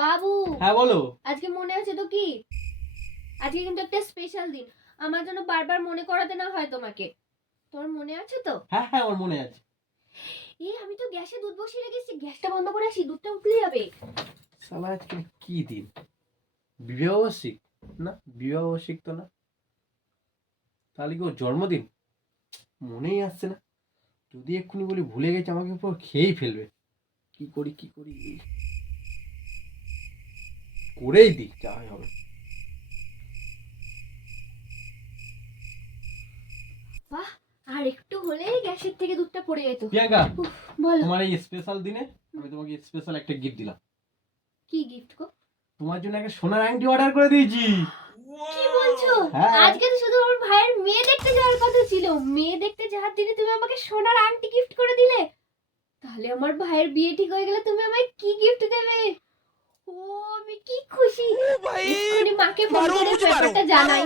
বাবু, হ্যাঁ বলো। আজকে মনে আছে তো কি? আজকে কিন্তু একটা স্পেশাল দিন। আমার জন্য বারবার মনে করাতে না হয় তোমাকে। তোমার মনে আছে তো? হ্যাঁ হ্যাঁ আমার মনে আছে। আমি তো গ্যাসে দুধ বসিয়ে রেখেছি, গ্যাসটা বন্ধ করে আসি, দুধটা উতলে যাবে। শালা আজকে কি দিন? বিবাহবার্ষিক? না, বিবাহবার্ষিক তো না। তাহলে কি ওর জন্মদিন? মনেই আসছে না। যদি এক্ষুনি বলি ভুলে গেছে, আমাকে পুরো খেয়েই ফেলবে। কি করি কি করি, করেই দিই, যা হয় হবে। বাহ, আর একটু হলেই গ্যাসের থেকে দুধটা পড়ে যেত। প্রিয়াঙ্কা, উফ, বলো। তোমার এই স্পেশাল দিনে আমি তোমাকে স্পেশাল একটা গিফট দিলাম। কি গিফট গো? তোমার জন্য একটা সোনার আংটি অর্ডার করে দিয়েছি। কি বলছো? হ্যাঁ। আজকে তো শুধু আমার ভাইয়ের মেয়ে দেখতে যাওয়ার কথা ছিল। মেয়ে দেখতে যাওয়ার দিনে তুমি আমাকে সোনার আংটি গিফট করে দিলে। তাহলে আমার ভাইয়ের বিয়ে ঠিক হয়ে গেলে তুমি আমায় কি গিফট দেবে? ও, আমি কি খুশি। এক্ষুনি মাকে ফোন করে ব্যাপারটা জানাই।